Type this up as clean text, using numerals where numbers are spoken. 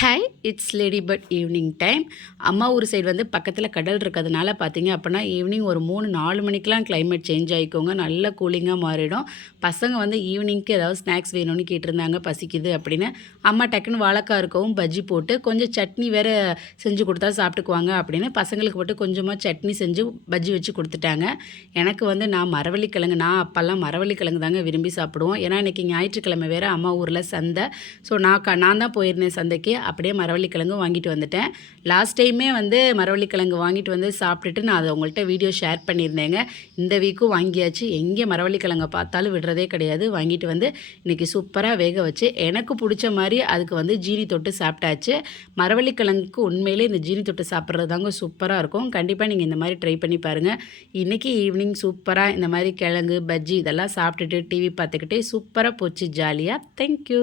Hi it's lady but evening time. அம்மா ஊர் side வந்து பக்கத்தில் கடல் இருக்கிறதுனால பார்த்தீங்க அப்படின்னா ஈவினிங் ஒரு 3-4 மணிக்கெலாம் கிளைமேட் சேஞ்ச் ஆகிக்கோங்க, நல்ல கூலிங்காக மாறிடும். பசங்க வந்து ஈவினிங்க்கு ஏதாவது ஸ்நாக்ஸ் வேணும்னு கேட்டிருந்தாங்க, பசிக்குது அப்படின்னு. அம்மா டக்குன்னு வாழைக்காய் இருக்கவும் பஜ்ஜி போட்டு கொஞ்சம் சட்னி வேறு செஞ்சு கொடுத்தா சாப்பிட்டுக்குவாங்க அப்படின்னு பசங்களுக்கு போட்டு கொஞ்சமாக சட்னி செஞ்சு பஜ்ஜி வச்சு கொடுத்துட்டாங்க. எனக்கு வந்து நான் அப்போல்லாம் மரவள்ளிக்கிழங்கு தாங்க விரும்பி சாப்பிடுவோம். ஏன்னா இன்றைக்கி ஞாயிற்றுக்கிழமை வேறு அம்மா ஊரில் சந்தை. ஸோ நான் தான் போயிருந்தேன் சந்தைக்கு. அப்படியே மரவள்ளிக்கிழங்கு வாங்கிட்டு வந்துட்டேன். லாஸ்ட் டைமே வந்து மரவள்ளிக்கிழங்கு வாங்கிட்டு வந்து சாப்பிட்டுட்டு நான் அதை உங்கள்கிட்ட வீடியோ ஷேர் பண்ணியிருந்தேங்க. இந்த வீக்கும் வாங்கியாச்சு. எங்கே மரவள்ளிக்கிழங்கை பார்த்தாலும் விடுறதே கிடையாது. வாங்கிட்டு வந்து இன்றைக்கி சூப்பராக வேக வச்சு எனக்கு பிடிச்ச மாதிரி அதுக்கு வந்து ஜீனி தொட்டு சாப்பிட்டாச்சு. மரவள்ளிக்கிழங்குக்கு உண்மையிலே இந்த ஜீனி தொட்டு சாப்பிட்றது தாங்க சூப்பராக இருக்கும். கண்டிப்பாக நீங்கள் இந்த மாதிரி ட்ரை பண்ணி பாருங்கள். இன்றைக்கி ஈவினிங் சூப்பராக இந்த மாதிரி கிழங்கு பஜ்ஜி இதெல்லாம் சாப்பிட்டுட்டு டிவி பார்த்துக்கிட்டே சூப்பராக போச்சு ஜாலியாக. தேங்க்யூ.